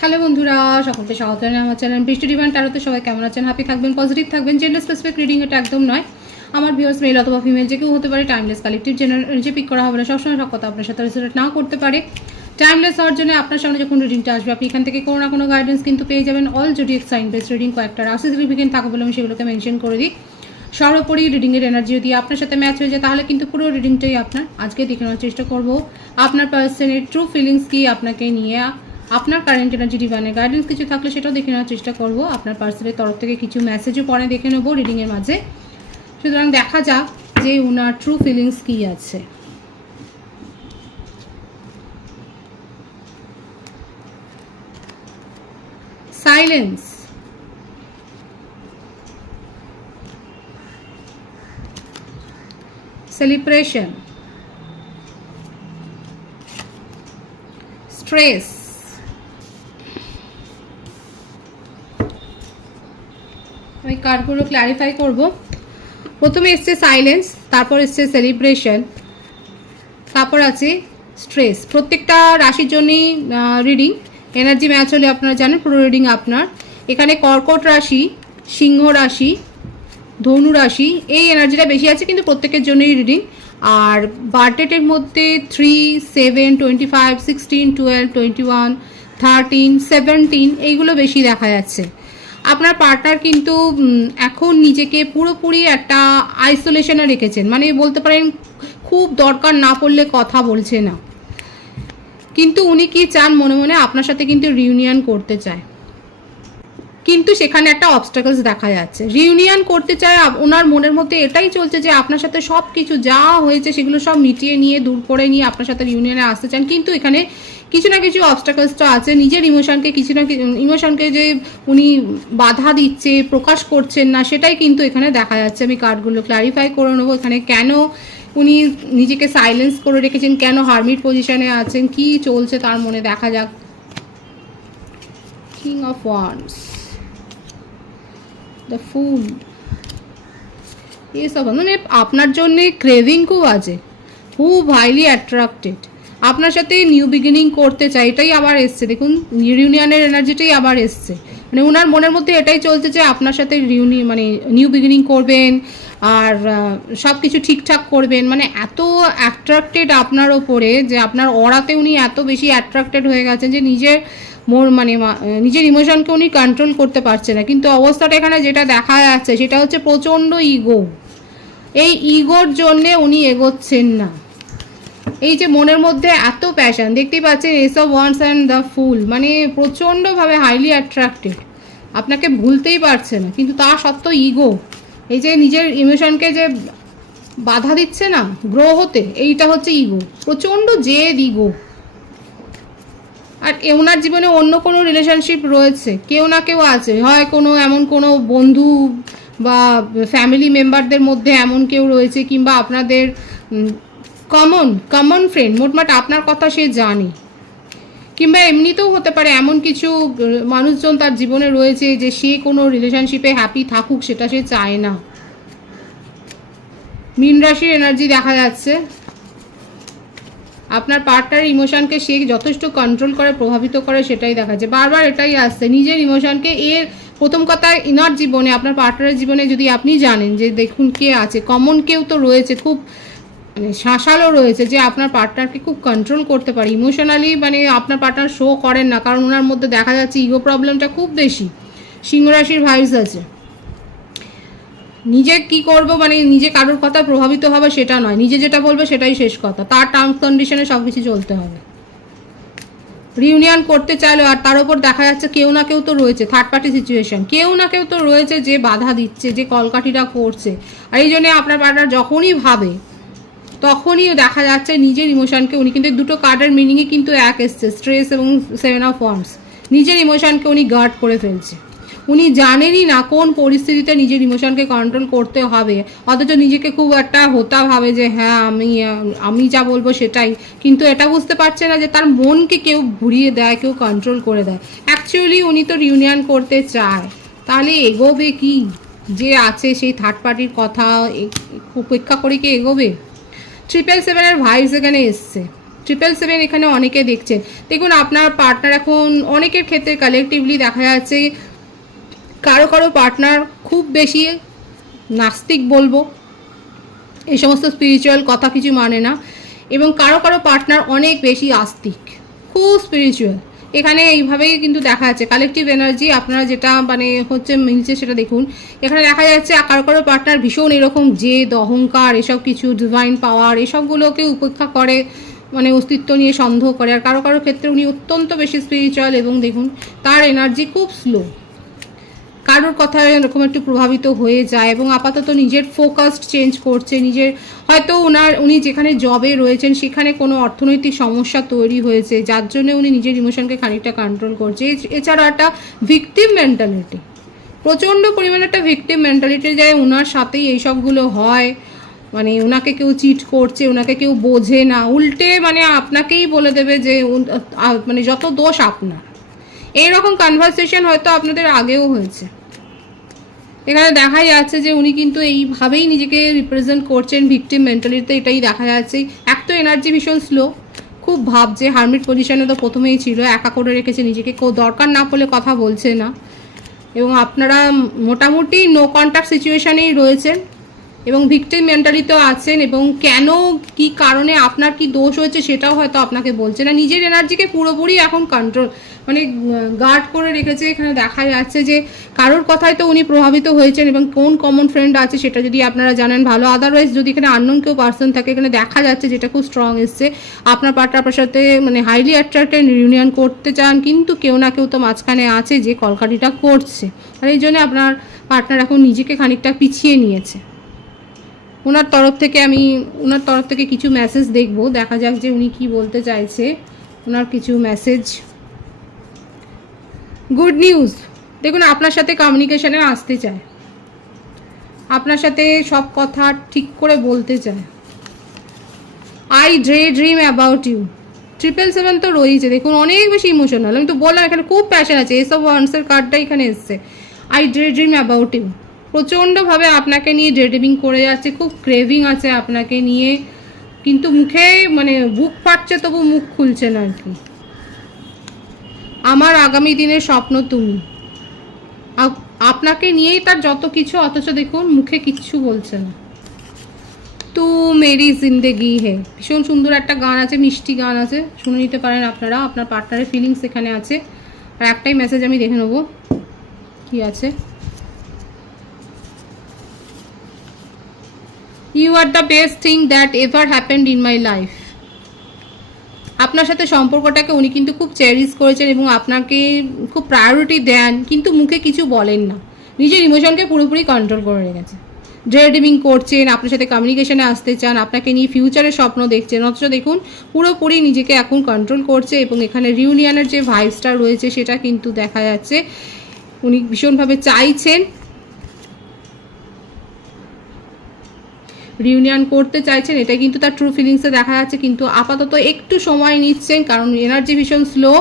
Hello বন্ধুরা, সকলকে স্বাগত জানাই আমার চ্যানেল বৃষ্টি ডিভাইন ট্যারোতে। সবাই কেমন আছেন? হ্যাপি থাকবেন, পজিটিভ থাকবেন। জেন্ডার স্পেসিফিক রিডিং এটা একদম নয়। আমার ভিউয়ার্স মেল অথবা ফিমেল যে কেউ হতে পারে। টাইমলেস কালেকটিভ জেনারেল যে পিক করা হবে না, সবসময় সব কথা আপনার সাথে রেসোনেট নাও করতে পারে। টাইমলেস হওয়ার জন্য আপনার সামনে যখন রিডিংটা আসবে, আপনি এখান থেকে কোনো না কোনো গাইডেন্স কিন্তু পেয়ে যাবেন। All zodiac sign based reading, কয়েকটা রাশি সিগনিফিকেন্ট থাকে বলে আমি সেগুলোকে মেনশন করে দিই। সর্বোপরি রিডিংয়ের এনার্জি যদি আপনার সাথে ম্যাচ হয়ে যায়, তাহলে কিন্তু পুরো রিডিংটাই আপনার। আজকে দেখে নেওয়ার চেষ্টা করব আপনার পার্সনের ট্রু ফিলিংস কি আপনাকে নিয়ে, আপনার কারেন্ট এনার্জি ডিভাইনের গাইডেন্স কিছু থাকলে সেটাও দেখে নেওয়ার চেষ্টা করব। আপনার পার্সনের তরফ থেকে কিছু মেসেজও পরে দেখে নেবো রিডিংয়ের মাঝে। সুতরাং দেখা যাক যে ওনার ট্রু ফিলিংস কি আছে। সাইলেন্স, celebration, stress, আমি কার্ডগুলো ক্ল্যারিফাই করব। প্রথমে এসছে সাইলেন্স, তারপর এসছে সেলিব্রেশন, তারপর আছে স্ট্রেস। প্রত্যেকটা রাশির জন্যই রিডিং এনার্জি ম্যাচ হলে আপনারা জানেন পুরো রিডিং আপনার। এখানে কর্কট রাশি, সিংহ রাশি, ধনু রাশি এই এনার্জিটা বেশি আছে, কিন্তু প্রত্যেকের জন্যই রিডিং। আর বার্থডেটের মধ্যে 3, 7, 25, 16, 12, 21, 13, 17 এইগুলো বেশি দেখা যাচ্ছে। আপনার পার্টনার কিন্তু এখন নিজেকে পুরোপুরি একটা আইসোলেশনে রেখেছেন, মানে বলতে পারেন খুব দরকার না পড়লে কথা বলছে না। কিন্তু উনি কি চান মনে মনে আপনার সাথে কিন্তু রিউনিয়ন করতে চায়, কিন্তু সেখানে একটা অবস্টাকলস দেখা যাচ্ছে। রিউনিয়ন করতে চায়, ওনার মনের মধ্যে এটাই চলছে যে আপনার সাথে সব কিছু যা হয়েছে সেগুলো সব মিটিয়ে নিয়ে দূর করে নিয়ে আপনার সাথে রিউনিয়নে আসতে চান, কিন্তু এখানে কিছু না কিছু অবস্টাকলস তো আছে। নিজের ইমোশনকে কিছু না ইমোশনকে যে উনি বাধা দিচ্ছে, প্রকাশ করছেন না, সেটাই কিন্তু এখানে দেখা যাচ্ছে। আমি কার্ডগুলো ক্ল্যারিফাই করে নেবো এখানে কেন উনি নিজেকে সাইলেন্স করে রেখেছেন, কেন হারমিট পজিশনে আছেন, কি চলছে তার মনে, দেখা যাক। কিং অফ ওয়ান্ডস, দ্য ফুল, এইসব মানে আপনার জন্যে ক্রেভিং খুব আছে, খুব হাইলি অ্যাট্রাক্টেড, আপনার সাথে নিউ বিগিনিং করতে চাই, এটাই আবার এসছে। দেখুন রিউনিয়নের এনার্জিটাই আবার এসছে, মানে ওনার মনের মধ্যে এটাই চলছে যে আপনার সাথে মানে নিউ বিগিনিং করবেন আর সব কিছু ঠিকঠাক করবেন। মানে এত অ্যাট্রাক্টেড আপনার ওপরে যে আপনার অরাতে উনি এত বেশি অ্যাট্রাক্টেড হয়ে গেছেন যে নিজের ইমোশনকে উনি কন্ট্রোল করতে পারছে না। কিন্তু অবস্থাটা এখানে যেটা দেখা যাচ্ছে সেটা হচ্ছে প্রচণ্ড ইগো। এই ইগোর জন্যে উনি এগোচ্ছেন না। এই যে মনের মধ্যে এত প্যাশন, দেখতেই পাচ্ছেন ace of wands and the fool, মানে প্রচণ্ডভাবে হাইলি অ্যাট্রাক্টেড, আপনাকে ভুলতেই পারছে না, কিন্তু তা সত্ত্বেও ইগো, এই যে নিজের ইমোশনকে যে বাধা দিচ্ছে না গ্রো হতে, এইটা হচ্ছে ইগো, প্রচণ্ড জেদ ইগো। আর ওনার জীবনে অন্য কোনো রিলেশনশিপ রয়েছে, কেউ না কেউ আছে, হয় কোনো এমন কোনো বন্ধু বা ফ্যামিলি মেম্বারদের মধ্যে এমন কেউ রয়েছে, কিংবা আপনাদের কমন ফ্রেন্ড, মোটমাট আপনার কথা সে জানে, কিংবা এমনিতেও হতে পারে এমন কিছু মানুষজন তার জীবনে রয়েছে যে সে কোনো রিলেশনশিপে হ্যাপি থাকুক সেটা সে চায় না। মীন রাশির এনার্জি দেখা যাচ্ছে। আপনার পার্টনার ইমোশনকে সে যথেষ্ট কন্ট্রোল করে, প্রভাবিত করে, সেটাই দেখা যায়। বারবার এটাই আসছে নিজের ইমোশনকে। এর প্রথম কথা, ইনার জীবনে আপনার পার্টনারের জীবনে যদি আপনি জানেন যে দেখুন কে আছে, কমন কেউ তো রয়েছে, খুব মানে শাসালো রয়েছে, যে আপনার পার্টনারকে খুব কন্ট্রোল করতে পারে ইমোশনালি। মানে আপনার পার্টনার শো করেন না, কারণ ওনার মধ্যে দেখা যাচ্ছে ইগো প্রবলেমটা খুব বেশি। সিংহ রাশির ভাইবস আছে। নিজে কি করব, মানে নিজে কারোর কথা প্রভাবিত হবে সেটা নয়, নিজে যেটা বলবে সেটাই শেষ কথা, তার টার্মস কন্ডিশনে সব কিছু চলতে হবে। রিউনিয়ন করতে চাইলো, আর তার উপর দেখা যাচ্ছে কেউ না কেউ তো রয়েছে, থার্ড পার্টি সিচুয়েশন, কেউ না কেউ তো রয়েছে যে বাধা দিচ্ছে, যে কলকাঠিটা করছে। আর এই জন্যে আপনার পার্টনার যখনই ভাবে তখনই দেখা যাচ্ছে নিজের ইমোশনকে উনি, কিন্তু দুটো কার্ডের মিনিংয়ে কিন্তু এক এসছে, স্ট্রেস এবং 7 অফ ওয়ান্ডস। নিজের ইমোশনকে উনি গার্ড করে ফেলছে, উনি জানেনই না কোন পরিস্থিতিতে নিজের ইমোশনকে কন্ট্রোল করতে হবে, অথচ নিজেকে খুব একটা হোতা ভাবে যে হ্যাঁ আমি যা বলবো সেটাই, কিন্তু এটা বুঝতে পারছে না যে তার মনকে কেউ ঘুরিয়ে দেয়, কেউ কন্ট্রোল করে দেয়। অ্যাকচুয়ালি উনি তো রিউনিয়ন করতে চায়, তাহলে এগোবে কি? যে আছে সেই থার্ড পার্টির কথা উপেক্ষা করে কি এগোবে? 777 ভাইবস এখানে এসছে। 777 এখানে অনেকে দেখছেন। দেখুন আপনার পার্টনার এখন অনেকের ক্ষেত্রে কালেকটিভলি দেখা যাচ্ছে কারো কারো পার্টনার খুব বেশি নাস্তিক বলবো, এই সমস্ত স্পিরিচুয়াল কথা কিছু মানে না, এবং কারো কারো পার্টনার অনেক বেশি আস্তিক, খুব স্পিরিচুয়াল। এখানে এইভাবেই কিন্তু দেখা যাচ্ছে কালেকটিভ এনার্জি আপনারা যেটা মানে হচ্ছে মিলছে সেটা দেখুন। এখানে দেখা যাচ্ছে কারো কারো পার্টনার ভীষণ এরকম জেদ, অহংকার, এসব কিছু ডিভাইন পাওয়ার এসবগুলোকে উপেক্ষা করে, মানে অস্তিত্ব নিয়ে সন্দেহ করে। আর কারো কারো ক্ষেত্রে উনি অত্যন্ত বেশি স্পিরিচুয়াল এবং দেখুন তার এনার্জি খুব স্লো, কারোর কথায় এরকম একটু প্রভাবিত হয়ে যায় এবং আপাতত নিজের ফোকাসড চেঞ্জ করছে। নিজের হয়তো উনি যেখানে জবে রয়েছেন সেখানে কোনো অর্থনৈতিক সমস্যা তৈরি হয়েছে, যার জন্য উনি নিজের ইমোশনকে খানিকটা কন্ট্রোল করছে। এছাড়া একটা ভিকটিম মেন্টালিটি, প্রচণ্ড পরিমাণে একটা ভিকটিম মেন্টালিটি যায় ওনার সাথেই এইসবগুলো হয়। মানে ওনাকে কেউ চিট করছে, ওনাকে কেউ বোঝে না, উল্টে মানে আপনাকেই বলে দেবে যে মানে যত দোষ আপনার। এইরকম কনভারসেশন হয়তো আপনাদের আগেও হয়েছে। এখানে দেখা যাচ্ছে যে উনি কিন্তু এইভাবেই নিজেকে রিপ্রেজেন্ট করছেন ভিকটিম মেন্টালিটিতে, এটাই দেখা যাচ্ছে। এক তো এনার্জি ভীষণ স্লো, খুব ভাবছে, হারমিট পজিশনে তো প্রথমেই ছিল, একা করে রেখেছে নিজেকে, কেউ দরকার না পড়লে কথা বলছে না, এবং আপনারা মোটামুটি নো কন্ট্যাক্ট সিচুয়েশানেই রয়েছেন এবং ভিকটিম মেন্টালিতেও আছেন, এবং কেন কি কারণে আপনার কি দোষ হয়েছে সেটাও হয়তো আপনাকে বলছে না। নিজের এনার্জিকে পুরোপুরি এখন কন্ট্রোল মানে গার্ড করে রেখেছে। এখানে দেখা যাচ্ছে যে কারোর কথায় তো উনি প্রভাবিত হয়েছেন, এবং কোন কমন ফ্রেন্ড আছে সেটা যদি আপনারা জানেন ভালো। আদারওয়াইজ যদি এখানে আননোন কেউ পার্সন থাকে, এখানে দেখা যাচ্ছে যেটা খুব স্ট্রং এসছে, আপনার পার্টনার আপনার সাথে মানে হাইলি অ্যাট্রাক্টেড রিউনিয়ন করতে চান, কিন্তু কেউ না কেউ তো মাঝখানে আছে যে কলকাঠিটা করছে, আর এই জন্য আপনার পার্টনার এখন নিজেকে খানিকটা পিছিয়ে নিয়েছে। ওনার তরফ থেকে কিছু মেসেজ দেখব, দেখা যাক যে উনি কি বলতে চাইছে। ওনার কিছু মেসেজ, গুড নিউজ। দেখুন আপনার সাথে কমিউনিকেশনে আসতে চায়, আপনার সাথে সব কথা ঠিক করে বলতে চায়। I dream about you. 777 তো রয়েছে, দেখুন অনেক বেশি ইমোশনাল। আমি তো বললাম এখানে খুব প্যাশন আছে, এসব ওয়ান্সের কার্ডটা এখানে এসছে। আই ড্রিম অ্যাবাউট ইউ, প্রচণ্ডভাবে আপনাকে নিয়ে ড্রিমিং করে যাচ্ছে, খুব ক্রেভিং আছে আপনাকে নিয়ে, কিন্তু মুখে মানে বুক ফাটছে তবু মুখ খুলছে না আর কি। আমার আগামী দিনের স্বপ্ন তুমি, আপনাকে নিয়েই তার যত কিছু, অথচ দেখুন মুখে কিচ্ছু বলছে না। তু মেরি জিন্দেগি হে, ভীষণ সুন্দর একটা গান আছে, মিষ্টি গান আছে, শুনে নিতে পারেন আপনারা। আপনার পার্টনারের ফিলিংস এখানে আছে। আর একটাই মেসেজ আমি দেখে নেবো কি আছে। You are the best thing that ever happened in my life. আপনার সাথে সম্পর্কটাকে উনি কিন্তু খুব চেরিশ করেছেন এবং আপনাকে খুব প্রায়োরিটি দেন, কিন্তু মুখে কিছু বলেন না, নিজের ইমোশনকে পুরোপুরি কন্ট্রোল করে রেখেছে। ড্রিমিং করছেন, আপনার সাথে কমিউনিকেশনে আসতে চান, আপনাকে নিয়ে ফিউচারের স্বপ্ন দেখছেন, অথচ দেখুন পুরোপুরি নিজেকে এখন কন্ট্রোল করছে। এবং এখানে রিউনিয়নের যে ভাইবসটা রয়েছে সেটা কিন্তু দেখা যাচ্ছে উনি ভীষণভাবে চাইছেন, রিউনিয়ন করতে চাইছেন, এটা কিন্তু তার ট্রু ফিলিংসে দেখা যাচ্ছে। কিন্তু আপাতত একটু সময় নিচ্ছেন, কারণ এনার্জি ভীষণ স্লো।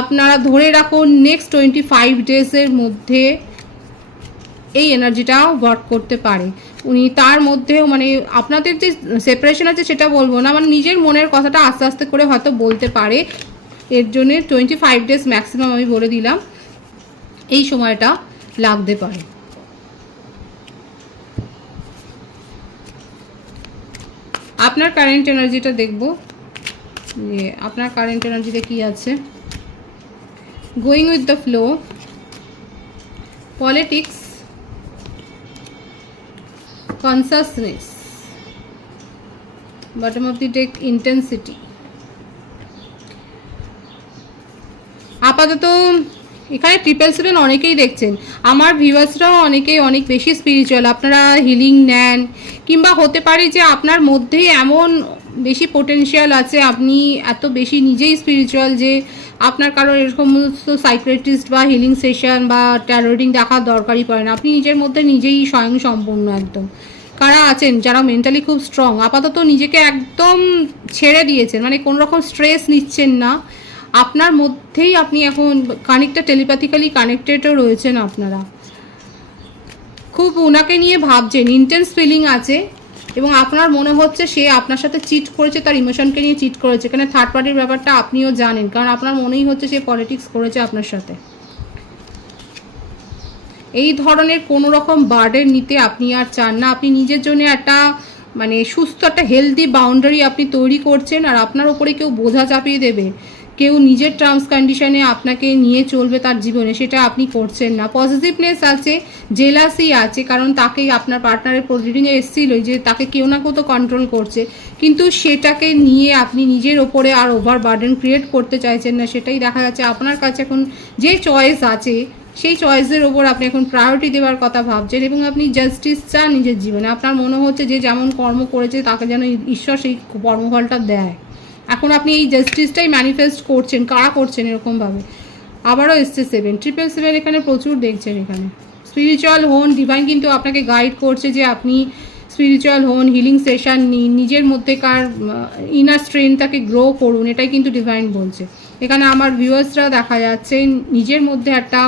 আপনারা ধরে রাখুন নেক্সট 25 ডেজের মধ্যে এই এনার্জিটা ওয়ার্ক করতে পারে। উনি তার মধ্যেও মানে আপনাদের যে সেপারেশন আছে সেটা বলবো না, মানে নিজের মনের কথাটা আস্তে আস্তে করে হয়তো বলতে পারে। এর জন্য 25 ডেজ ম্যাক্সিমাম আমি বলে দিলাম, এই সময়টা লাগতে পারে। আপনার কারেন্ট এনার্জিটা দেখব যে আপনার কারেন্ট এনার্জিতে কি আছে। Going with the flow, politics, consciousness, bottom of the day intensity. আপাতত এখানে 777 অনেকেই দেখছেন, আমার ভিউয়ার্সরাও অনেকেই অনেক বেশি স্পিরিচুয়াল, আপনারা হিলিং নেন, কিংবা হতে পারে যে আপনার মধ্যেই এমন বেশি পোটেনশিয়াল আছে, আপনি এত বেশি নিজেই স্পিরিচুয়াল যে আপনার কারোর এরকম সাইকিয়াট্রিস্ট বা হিলিং সেশন বা ট্যারো রিডিং দেখার দরকারই পড়ে না, আপনি নিজের মধ্যে নিজেই স্বয়ং সম্পূর্ণ একদম। কারা আছেন যারা মেন্টালি খুব স্ট্রং, আপাতত নিজেকে একদম ছেড়ে দিয়েছেন, মানে কোনো রকম স্ট্রেস নিচ্ছেন না, আপনার মধ্যেই আপনি এখন খানিকটা টেলিপ্যাথিক্যালি কানেক্টেডও রয়েছেন। আপনারা খুব ওনাকে নিয়ে ভাবছেন, ইন্টেন্স ফিলিং আছে, এবং আপনার মনে হচ্ছে সে আপনার সাথে চিট করেছে, তার ইমোশনকে নিয়ে চিট করেছে। এখানে থার্ড পার্টির ব্যাপারটা আপনিও জানেন, কারণ আপনার মনেই হচ্ছে সে পলিটিক্স করেছে আপনার সাথে। এই ধরনের কোনো রকম বার্ডেন নিতে আপনি আর চান না। আপনি নিজের জন্য একটা মানে সুস্থ একটা হেলদি বাউন্ডারি আপনি তৈরি করছেন, আর আপনার ওপরে কেউ বোঝা চাপিয়ে দেবে, কেউ নিজের টার্মস কন্ডিশনে আপনাকে নিয়ে চলবে তার জীবনে, সেটা আপনি করছেন না। পজিটিভনেস আছে, জেলাসি আছে, কারণ তাকে আপনার পার্টনারের রিডিংয়ে এসেছিল যে তাকে কেউ না কেউ তো কন্ট্রোল করছে, কিন্তু সেটাকে নিয়ে আপনি নিজের ওপরে আর ওভার বার্ডেন ক্রিয়েট করতে চাইছেন না। সেটাই দেখা যাচ্ছে আপনার কাছে এখন যে চয়েস আছে সেই চয়েসের ওপর আপনি এখন প্রায়োরিটি দেওয়ার কথা ভাবছেন, এবং আপনি জাস্টিস চান নিজের জীবনে। আপনার মনে হচ্ছে যে যেমন কর্ম করেছে তাকে যেন ঈশ্বর সেই কর্মফলটা দেয়। এখন আপনি এই জাস্টিসটাই ম্যানিফেস্ট করছেন। কারা করছেন এরকমভাবে? আবারও এসছে 7, 777 এখানে প্রচুর দেখছেন। এখানে স্পিরিচুয়াল হন, ডিভাইন কিন্তু আপনাকে গাইড করছে যে আপনি স্পিরিচুয়াল হন, হিলিং সেশন নিন, নিজের মধ্যেকার ইনার স্ট্রেংথটাকে গ্রো করুন, এটাই কিন্তু ডিভাইন বলছে। এখানে আমার ভিউয়ার্সরা দেখা যাচ্ছে নিজের মধ্যে একটা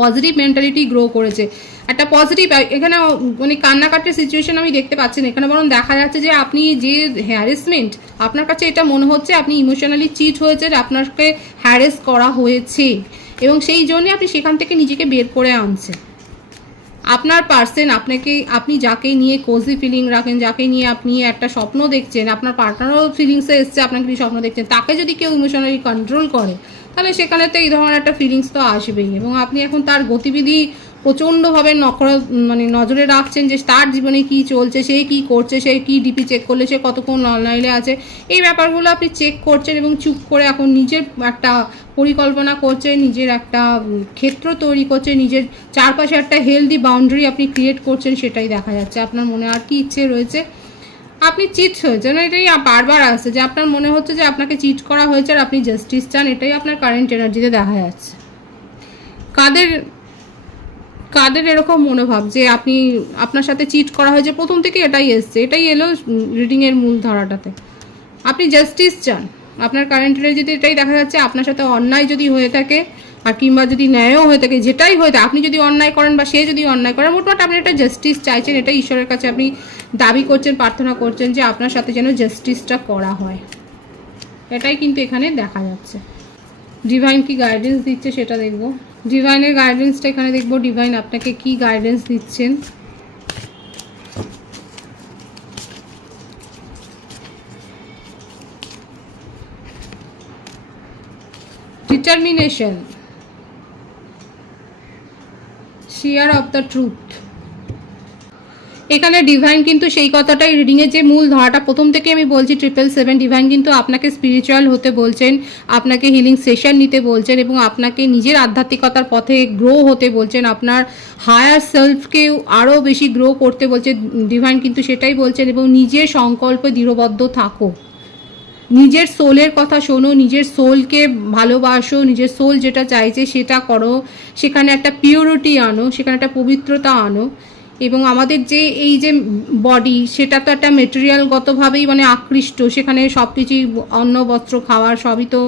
পজিটিভ মেন্টালিটি গ্রো করেছে, একটা পজিটিভ। এখানে মানে কান্নাকাটির সিচুয়েশন আমি দেখতে পাচ্ছি না এখানে, বরং দেখা যাচ্ছে যে আপনি যে হ্যারাসমেন্ট, আপনার কাছে এটা মনে হচ্ছে আপনি ইমোশনালি চিট হয়েছে, আপনাকে হ্যারেস করা হয়েছে, এবং সেই জন্যে আপনি সেখান থেকে নিজেকে বের করে আনছেন। আপনার পার্সন আপনাকে, আপনি যাকে নিয়ে কোজি ফিলিং রাখেন, যাকে নিয়ে আপনি একটা স্বপ্ন দেখছেন, আপনার পার্টনারও ফিলিংসে এসছে আপনাকে নিয়ে স্বপ্ন দেখছেন, তাকে যদি কেউ ইমোশনালি কন্ট্রোল করে তাহলে সেখানে তো এই ধরনের একটা ফিলিংস তো আসবেই। এবং আপনি এখন তার গতিবিধি প্রচণ্ডভাবে মানে নজরে রাখছেন যে তার জীবনে কি চলছে, সে কি করছে, সে কি ডিপি চেক করলে, সে কতক্ষণ অনলাইনে আছে, এই ব্যাপারগুলো আপনি চেক করছেন, এবং চুপ করে এখন নিজের একটা পরিকল্পনা করছেন, নিজের একটা ক্ষেত্র তৈরি করছেন, নিজের চারপাশে একটা হেলদি বাউন্ডারি আপনি ক্রিয়েট করছেন, সেটাই দেখা যাচ্ছে। আপনার মনে আর কি ইচ্ছে রয়েছে? আপনি চিট হয়েছেন, এটাই বারবার আসছে যে আপনার মনে হচ্ছে যে আপনাকে চিট করা হয়েছে আর আপনি জাস্টিস চান, এটাই আপনার কারেন্ট এনার্জিতে দেখা যাচ্ছে। কাদের এরকম মনোভাব যে আপনি, আপনার সাথে চিট করা হয়েছে, প্রথম থেকে এটাই এসছে, এটাই এলো রিডিংয়ের মূল ধারাটাতে। আপনি জাস্টিস চান, আপনার কারেন্ট এনার্জিতে এটাই দেখা যাচ্ছে। আপনার সাথে অন্যায় যদি হয়ে থাকে, আর কিংবা যদি ন্যায়ও হয়ে থাকে, যেটাই হয়ে থাকে, আপনি যদি অন্যায় করেন বা সে যদি অন্যায় করে, মোটামুটি আপনি একটা জাস্টিস চাইছেন, এটা ঈশ্বরের কাছে আপনি দাবি করছেন, প্রার্থনা করছেন যে আপনার সাথে যেন জাস্টিসটা করা হয়, এটাই কিন্তু এখানে দেখা যাচ্ছে। ডিভাইন কি গাইডেন্স দিচ্ছে সেটা দেখব। ডিভাইনের গাইডেন্সটা এখানে দেখব, ডিভাইন আপনাকে কি গাইডেন্স দিচ্ছেন। Determination, share of the truth. এখানে ডিভাইন কিন্তু সেই কথাটাই, রিডিংয়ের যে মূল ধারাটা প্রথম থেকে আমি বলছি 777, ডিভাইন কিন্তু আপনাকে স্পিরিচুয়াল হতে বলছেন, আপনাকে হিলিং সেশন নিতে বলছেন, এবং আপনাকে নিজের আধ্যাত্মিকতার পথে গ্রো হতে বলছেন, আপনার হায়ার সেলফকেও আরও বেশি গ্রো করতে বলছে ডিভাইন কিন্তু সেটাই বলছেন। এবং নিজের সংকল্পে দৃঢ়বদ্ধ থাকো, নিজের সোলের কথা শোনো, নিজের সোলকে ভালোবাসো, নিজের সোল যেটা চাইছে সেটা করো, সেখানে একটা পিউরিটি আনো, সেখানে একটা পবিত্রতা আনো। এবং আমাদের যে এই যে বডি, সেটা তো একটা মেটেরিয়ালগতভাবেই মানে আকৃষ্ট, সেখানে সব কিছুই অন্ন বস্ত্র খাওয়ার সবই তো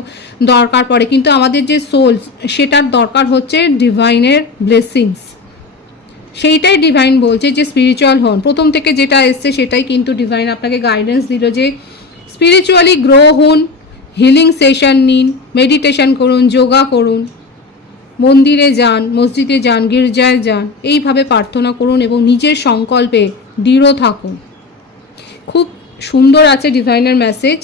দরকার পড়ে, কিন্তু আমাদের যে সোল, সেটার দরকার হচ্ছে ডিভাইনের ব্লেসিংস। সেইটাই ডিভাইন বলছে যে স্পিরিচুয়াল হন, প্রথম থেকে যেটা এসছে সেটাই কিন্তু ডিভাইন আপনাকে গাইডেন্স দিল যে স্পিরিচুয়ালি গ্রো হন, হিলিং সেশন নিন, মেডিটেশন করুন, যোগা করুন, মন্দিরে যান, মসজিদে যান, গির্জায় যান, এইভাবে প্রার্থনা করুন এবং নিজের সংকল্পে দৃঢ় থাকুন। খুব সুন্দর আছে ডিভাইনের মেসেজ।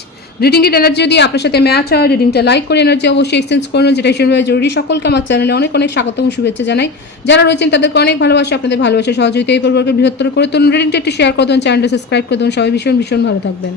রিডিংয়ের এনার্জি যদি আপনার সাথে ম্যাচ হয়, রিডিংটা লাইক করে এনার্জি অবশ্যই এক্সচেঞ্জ করুন, যেটা ভীষণভাবে জরুরি। সকলকে আমার চ্যানেলে অনেক অনেক স্বাগত এবং শুভেচ্ছা জানাই। যারা রয়েছেন তাদেরকে অনেক ভালোবাসা, আপনাদের ভালোবাসা সহযোগিতা এই পরিবারকে বৃহত্তর করে তুলুন। রিডিংটা একটু শেয়ার করে দেবেন, চ্যানেলটা সাবস্ক্রাইব করে দেবেন। সবাই ভীষণ ভীষণ ভালো থাকবেন।